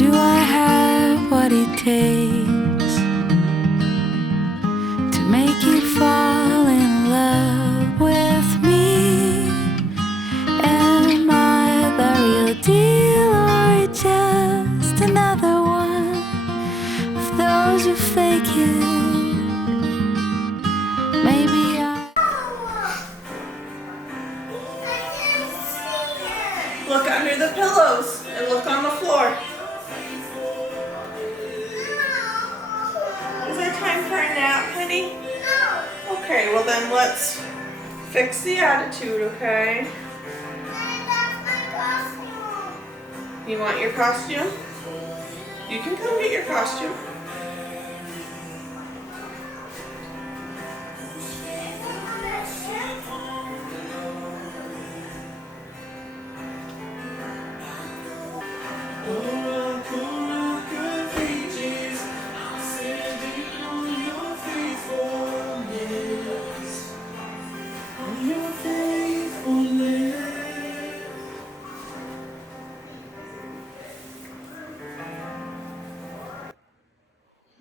Do I have what it takes to make you fall in love with me? Am I the real deal or just another one of those who fake it? Maybe Look under the pillows and look on the floor. Is it time for a nap, honey? No. Okay, well then let's fix the attitude, okay? You want your costume? You can come get your costume.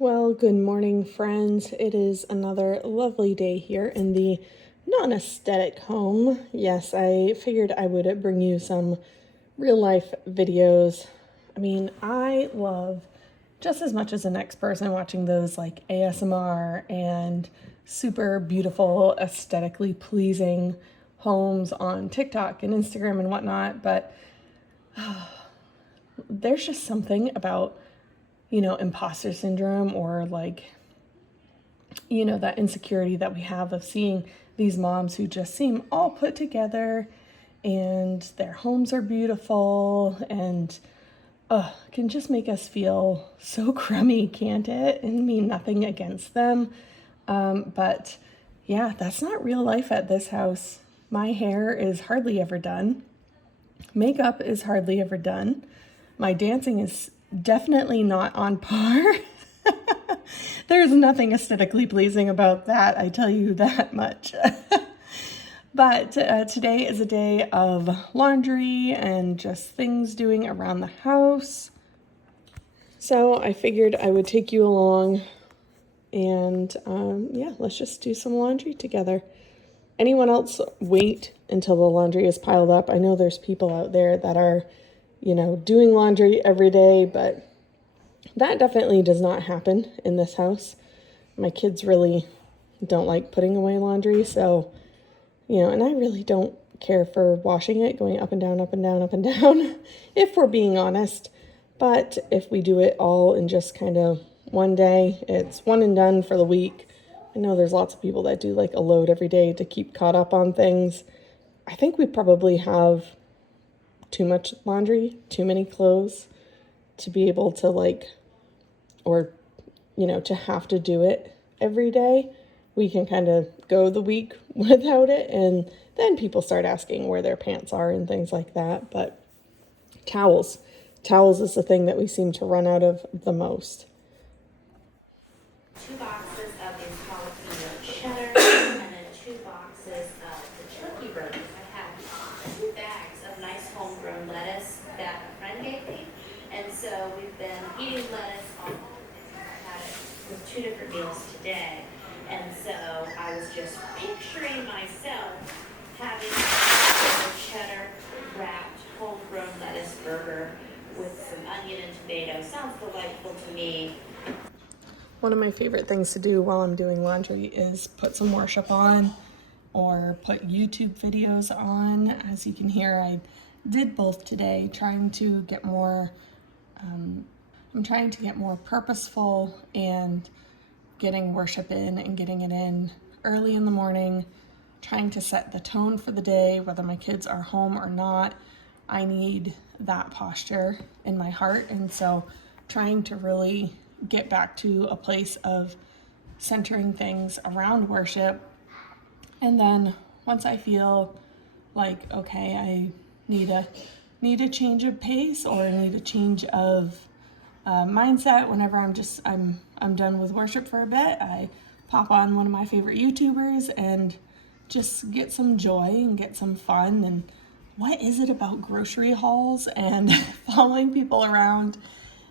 Well, good morning, friends. It is another lovely day here in the non-aesthetic home. Yes, I figured I would bring you some real life videos. I mean, I love just as much as the next person watching those like ASMR and super beautiful, aesthetically pleasing homes on TikTok and Instagram and whatnot, but there's just something about, imposter syndrome or like, that insecurity that we have of seeing these moms who just seem all put together and their homes are beautiful and can just make us feel so crummy, can't it? And mean nothing against them. But yeah, that's not real life at this house. My hair is hardly ever done. Makeup is hardly ever done. My dancing is definitely not on par. There's nothing aesthetically pleasing about that, I tell you that much. But today is a day of laundry and just things doing around the house. So I figured I would take you along and let's just do some laundry together. Anyone else wait until the laundry is piled up? I know there's people out there that are, doing laundry every day, but that definitely does not happen in this house. My kids really don't like putting away laundry, so, and I really don't care for washing it, going up and down, up and down, up and down, if we're being honest. But if we do it all in just kind of one day, it's one and done for the week. I know there's lots of people that do like a load every day to keep caught up on things. I think we probably have too much laundry, too many clothes to be able to to have to do it every day. We can kind of go the week without it, and then people start asking where their pants are and things like that. But towels is the thing that we seem to run out of the most. 2 boxes of these jalapeno cheddar, and then 2 boxes of the turkey burgers. I have 2 bags of nice homegrown lettuce that a friend gave me, and so we've been eating lettuce all day. I had it with 2 different meals today, and so I was just picturing myself having a cheddar wrapped homegrown lettuce burger with some onion and tomato. Sounds delightful to me. One of my favorite things to do while I'm doing laundry is put some worship on or put YouTube videos on. As you can hear, I did both today, trying to get more, I'm trying to get more purposeful and getting worship in and getting it in early in the morning, trying to set the tone for the day, whether my kids are home or not. I need that posture in my heart, and so trying to really get back to a place of centering things around worship. And then once I feel like, okay, I need a change of pace or need a change of mindset, whenever I'm done with worship for a bit, I pop on one of my favorite YouTubers and just get some joy and get some fun. And what is it about grocery hauls and following people around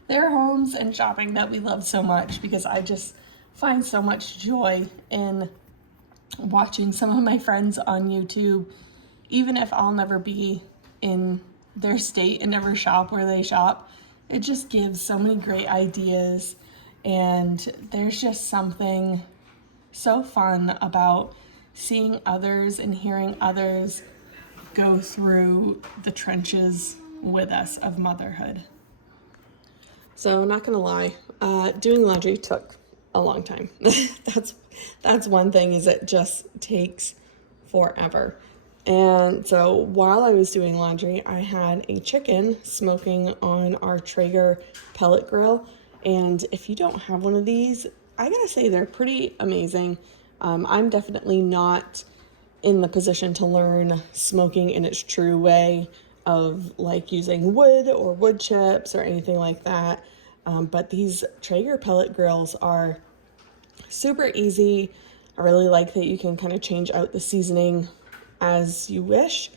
their homes and shopping that we love so much, because I just find so much joy in watching some of my friends on YouTube, even if I'll never be in their state and never shop where they shop. It just gives so many great ideas, and there's just something so fun about seeing others and hearing others go through the trenches with us of motherhood. So not gonna lie, doing laundry took a long time. that's one thing, is it just takes forever. And so while I was doing laundry, I had a chicken smoking on our Traeger pellet grill. And if you don't have one of these, I gotta say they're pretty amazing. I'm definitely not in the position to learn smoking in its true way of like using wood or wood chips or anything like that. But these Traeger pellet grills are super easy. I really like that you can kind of change out the seasoning as you wish.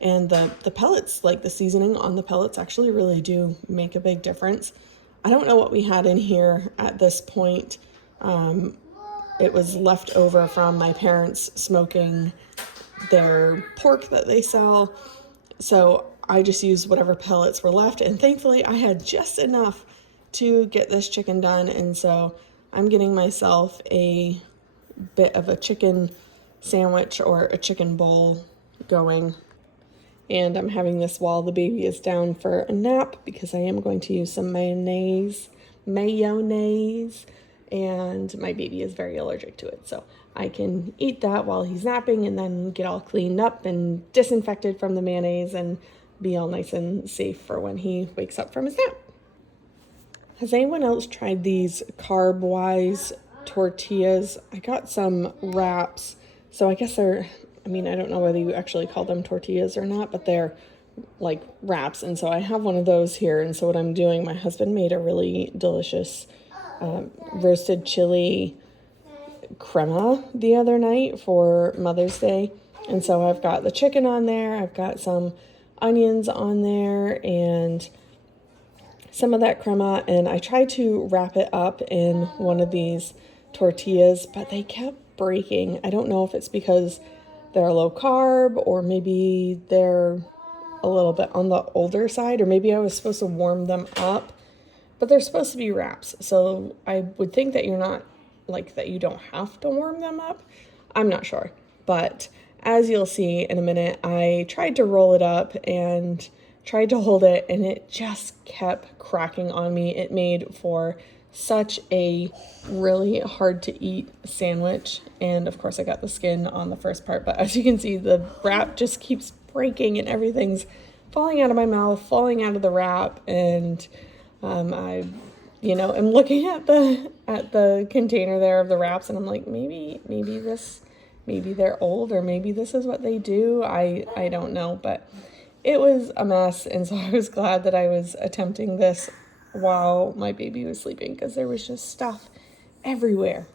And the pellets, like the seasoning on the pellets, actually really do make a big difference. I don't know what we had in here at this point. It was left over from my parents smoking their pork that they sell. So I just used whatever pellets were left. And thankfully I had just enough to get this chicken done. And so I'm getting myself a bit of a chicken sandwich or a chicken bowl going. And I'm having this while the baby is down for a nap, because I am going to use some mayonnaise, and my baby is very allergic to it. So I can eat that while he's napping and then get all cleaned up and disinfected from the mayonnaise and be all nice and safe for when he wakes up from his nap. Has anyone else tried these carb-wise tortillas? I got some wraps. So I guess I don't know whether you actually call them tortillas or not, but they're like wraps. And so I have one of those here. And so what I'm doing, my husband made a really delicious roasted chili crema the other night for Mother's Day. And so I've got the chicken on there. I've got some onions on there and some of that crema. And I tried to wrap it up in one of these tortillas, but they kept breaking. I don't know if it's because they're low carb, or maybe they're a little bit on the older side, or maybe I was supposed to warm them up, but they're supposed to be wraps. So I would think that you're not that you don't have to warm them up. I'm not sure, but as you'll see in a minute, I tried to roll it up and tried to hold it, and it just kept cracking on me. It made for such a really hard to eat sandwich. And of course I got the skin on the first part, but as you can see, the wrap just keeps breaking and everything's falling out of my mouth, falling out of the wrap. And I'm looking at the container there of the wraps, and I'm like, maybe they're old, or maybe this is what they do. I don't know, but it was a mess. And so I was glad that I was attempting this while my baby was sleeping, because there was just stuff everywhere.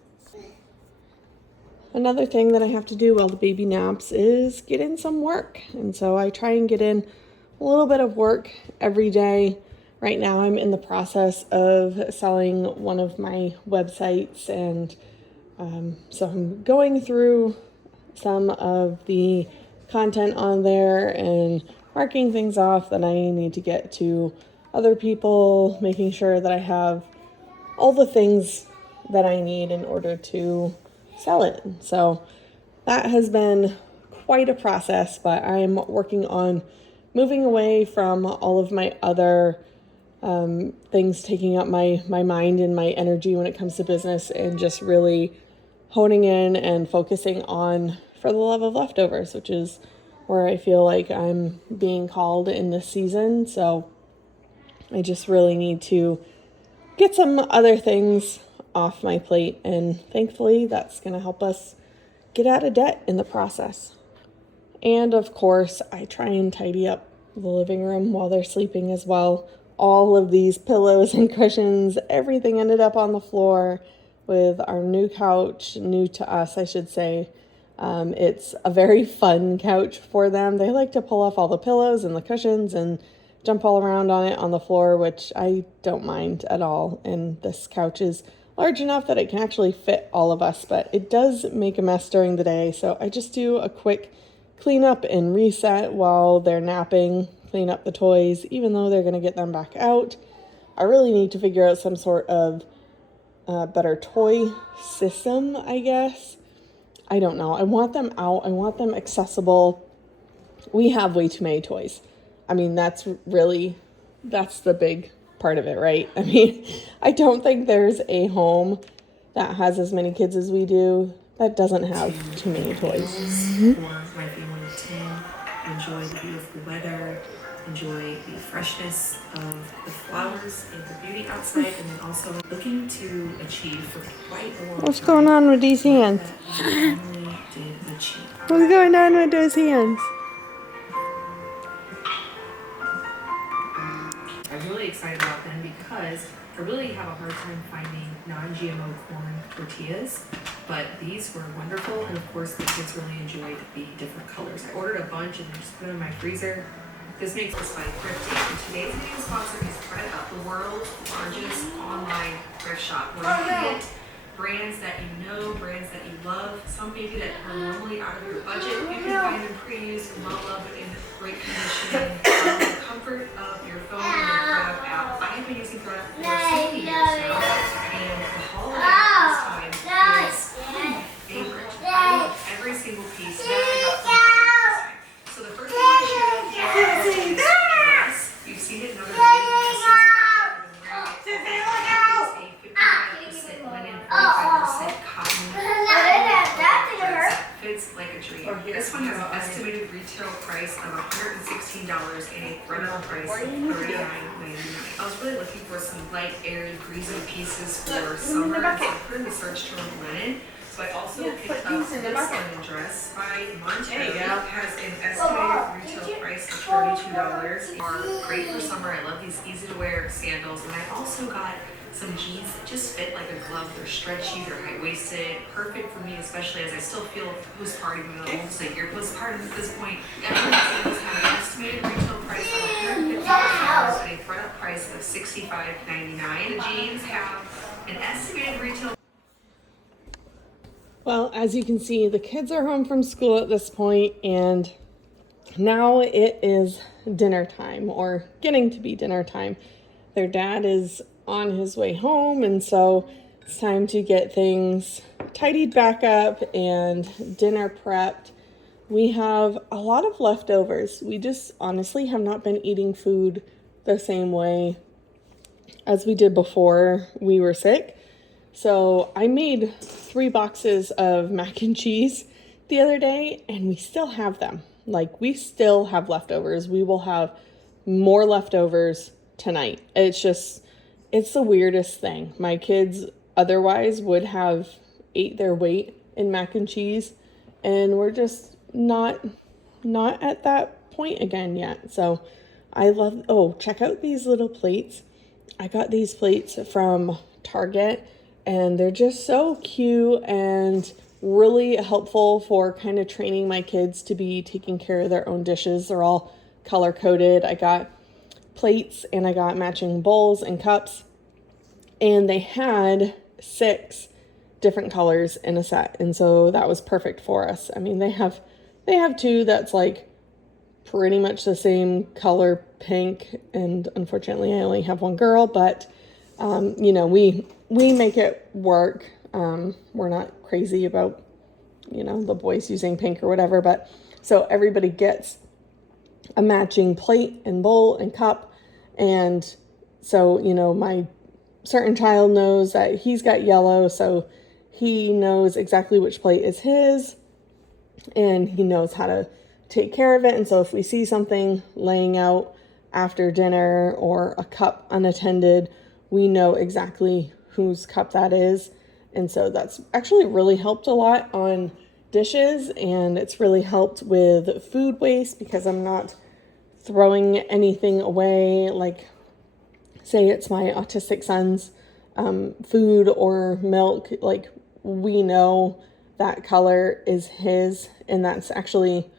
Another thing that I have to do while the baby naps is get in some work. And so I try and get in a little bit of work every day. Right now I'm in the process of selling one of my websites, and so I'm going through some of the content on there and marking things off that I need to get to other people, making sure that I have all the things that I need in order to sell it. So that has been quite a process, but I'm working on moving away from all of my other things taking up my mind and my energy when it comes to business, and just really honing in and focusing on For the Love of Leftovers, which is where I feel like I'm being called in this season. So I just really need to get some other things off my plate, and thankfully that's going to help us get out of debt in the process. And of course, I try and tidy up the living room while they're sleeping as well. All of these pillows and cushions, everything ended up on the floor with our new couch, new to us, I should say. It's a very fun couch for them. They like to pull off all the pillows and the cushions and jump all around on it on the floor, which I don't mind at all. And this couch is large enough that it can actually fit all of us, but it does make a mess during the day. So I just do a quick clean up and reset while they're napping, clean up the toys, even though they're going to get them back out. I really need to figure out some sort of better toy system, I guess. I don't know. I want them out. I want them accessible. We have way too many toys. I mean, that's the big part of it, right? I mean, I don't think there's a home that has as many kids as we do that doesn't have too many toys. For my family of 10, enjoy the beautiful weather, enjoy the freshness of the flowers and the beauty outside, and then also looking to achieve for quite a long What's time going on with these hands? that we finally did achieve. What's going on with those hands? I'm really excited about them because I really have a hard time finding non-GMO corn tortillas, but these were wonderful, and of course the kids really enjoyed the different colors. I ordered a bunch and just put them in my freezer. This makes us by thrifting, and today's video sponsor is Thread Up, the world's largest online thrift shop, where you can get brands that you know, brands that you love, some maybe that are normally out of your budget. You can find them pre-used and well-loved but in great condition from the comfort of your phone and the Thread Up app. I have been using Thread Up for so many years now, and the holiday this time is one of my favorite. I love every single piece that I got from Thread Up this time. So the first thing I want to share with you is this dress. You've seen it in other videos. This is a 55% linen, 45% cotton. Fits like a dream. This one has an estimated retail price of $116 and a Thread-Up price of $39.99. I was really looking for some light, airy, breezy pieces for summer. So I put in the search term linen. So I also picked up this linen dress by Monte. It has an estimated retail price of $32. They are great for summer. I love these easy to wear sandals. And I also got some jeans that just fit like a glove. They're stretchy, they're high-waisted, perfect for me, especially as I still feel postpartum, even though almost like you're postpartum at this point. Everything has an estimated retail price of $150 and a Thread-Up price of $65.99. The jeans have an estimated retail. Well, as you can see, the kids are home from school at this point, and now it is dinner time, or getting to be dinner time. Their dad is on his way home, and so it's time to get things tidied back up and dinner prepped. We have a lot of leftovers. We just honestly have not been eating food the same way as we did before we were sick. So I made 3 boxes of mac and cheese the other day, and we still have them. Like, we still have leftovers. We will have more leftovers tonight. It's the weirdest thing. My kids otherwise would have ate their weight in mac and cheese, and we're just not at that point again yet. So check out these little plates. I got these plates from Target, and they're just so cute and really helpful for kind of training my kids to be taking care of their own dishes. They're all color coded. I got plates and I got matching bowls and cups, and they had 6 different colors in a set, and so that was perfect for us. I mean, they have 2 that's like pretty much the same color, pink, and unfortunately I only have one girl, but we make it work. We're not crazy about the boys using pink or whatever, but so everybody gets a matching plate and bowl and cup. And so, my certain child knows that he's got yellow, so he knows exactly which plate is his, and he knows how to take care of it. And so if we see something laying out after dinner or a cup unattended, we know exactly whose cup that is. And so that's actually really helped a lot on dishes, and it's really helped with food waste because I'm not throwing anything away. Like, say it's my autistic son's food or milk, like, we know that color is his, and that's actually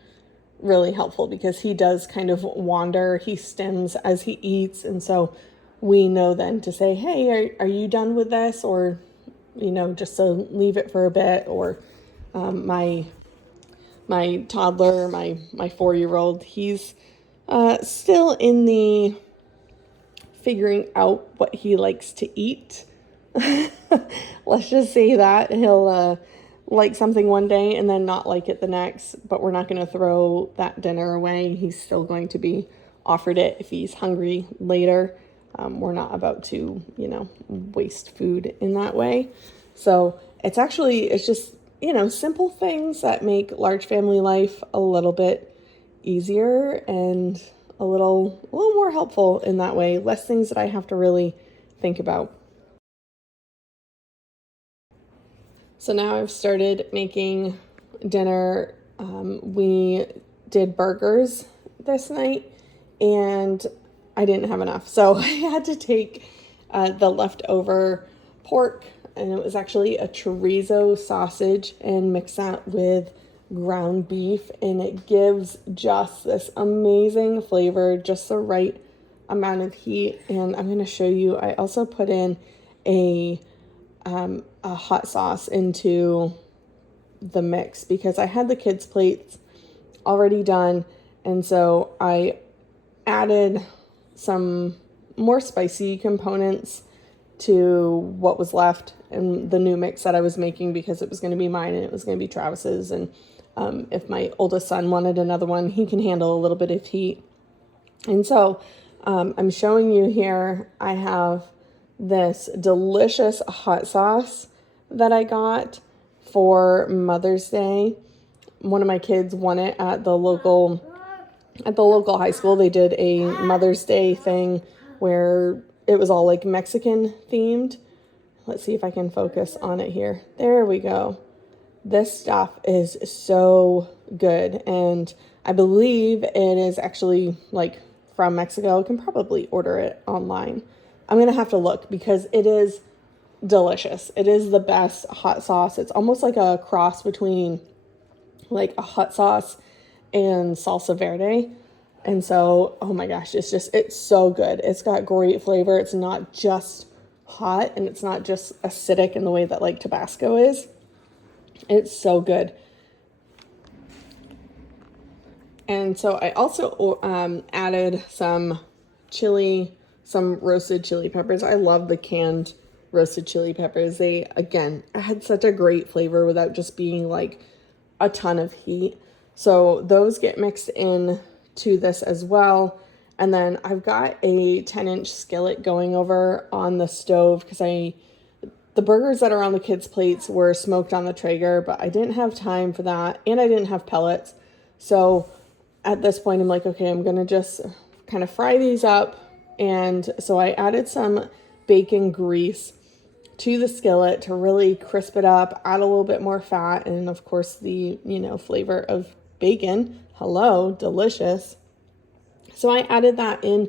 really helpful because he does kind of wander. He stims as he eats. And so we know then to say, hey, are you done with this? Or, just so leave it for a bit. Or my toddler, my 4-year-old, he's still in the figuring out what he likes to eat. Let's just say that. He'll like something one day and then not like it the next, but we're not going to throw that dinner away. He's still going to be offered it if he's hungry later. We're not about to, waste food in that way. So it's just, simple things that make large family life a little bit easier and a little more helpful in that way. Less things that I have to really think about. So now I've started making dinner. We did burgers this night and I didn't have enough. So I had to take the leftover pork, and it was actually a chorizo sausage, and mix that with ground beef, and it gives just this amazing flavor, just the right amount of heat. And I'm going to show you, I also put in a hot sauce into the mix because I had the kids' plates already done, and so I added some more spicy components to what was left in the new mix that I was making because it was going to be mine and it was going to be Travis's. And if my oldest son wanted another one, he can handle a little bit of heat. And so I'm showing you here, I have this delicious hot sauce that I got for Mother's Day. One of my kids won it at the local high school. They did a Mother's Day thing where it was all like Mexican themed. Let's see if I can focus on it here. There we go. This stuff is so good, and I believe it is actually like from Mexico. You can probably order it online. I'm gonna have to look because it is delicious. It is the best hot sauce. It's almost like a cross between like a hot sauce and salsa verde. And so, oh my gosh, it's so good. It's got great flavor. It's not just hot, and it's not just acidic in the way that like Tabasco is. It's so good. And so I also added some roasted chili peppers. I love the canned roasted chili peppers. They, again, had such a great flavor without just being like a ton of heat. So those get mixed in to this as well. And then I've got a 10-inch skillet going over on the stove because the burgers that are on the kids' plates were smoked on the Traeger, but I didn't have time for that, and I didn't have pellets. So at this point, I'm like, okay, I'm gonna just kind of fry these up. And so I added some bacon grease to the skillet to really crisp it up, add a little bit more fat, and of course the, flavor of bacon. Hello, delicious. So I added that in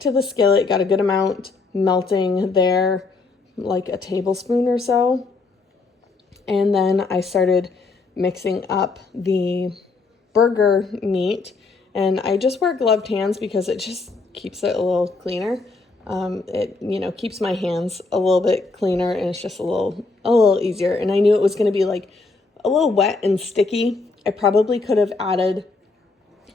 to the skillet, got a good amount melting there, like a tablespoon or so. And then I started mixing up the burger meat, and I just wear gloved hands because it just keeps it a little cleaner. It, keeps my hands a little bit cleaner, and it's just a little easier. And I knew it was going to be like a little wet and sticky. I probably could have added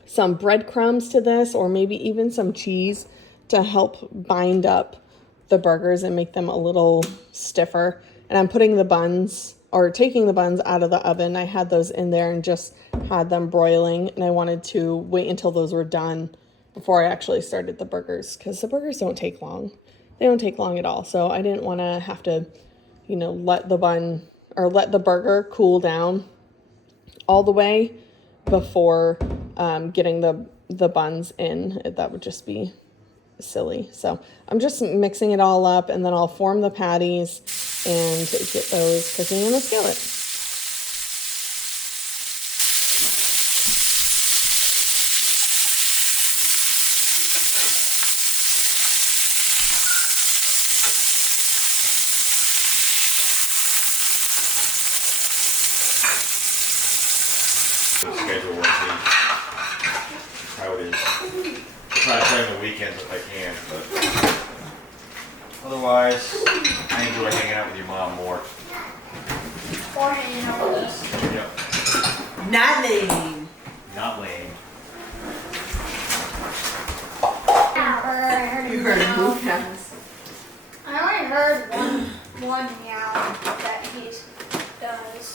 some breadcrumbs to this, or maybe even some cheese to help bind up the burgers and make them a little stiffer. And I'm putting the buns, or taking the buns out of the oven. I had those in there and just had them broiling, and I wanted to wait until those were done before I actually started the burgers, because the burgers don't take long. They don't take long at all. So I didn't want to have to, let the burger cool down all the way before getting the buns in. That would just be silly. So I'm just mixing it all up, and then I'll form the patties and get those cooking in the skillet. Schedule was how it is. Try to play on the weekends if I can, but otherwise, I enjoy hanging out with your mom more. Or hanging out with us. Yep. Not lame. Not lame. You heard a move house. I only heard one meow that he does,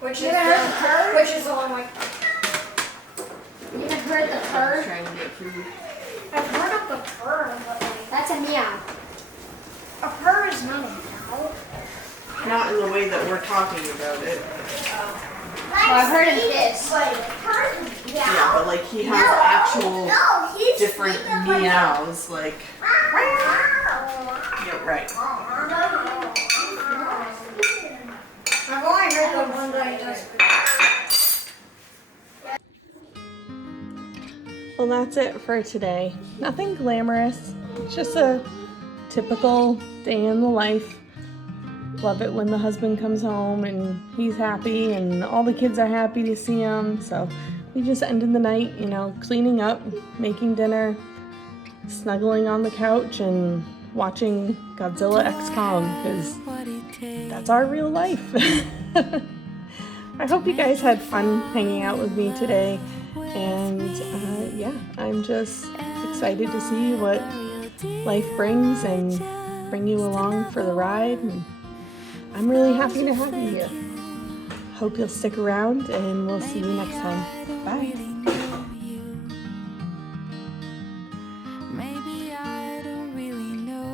which is only like. You haven't heard the purr? Trying to get food. I've heard of the purr, but like that's a meow. A purr is not a meow. Not in the way that we're talking about it. Well, I've heard of this. Yeah, but like he has actual different meows, like. Yeah, right. I've only heard the one that he does. Well, that's it for today. Nothing glamorous. It's just a typical day in the life. Love it when the husband comes home and he's happy and all the kids are happy to see him. So we just ended the night, you know, cleaning up, making dinner, snuggling on the couch and watching Godzilla X Kong because that's our real life. I hope you guys had fun hanging out with me today. And yeah, I'm just excited to see what life brings and bring you along for the ride. And I'm really happy to have you here. Hope you'll stick around and we'll see you next time. Bye.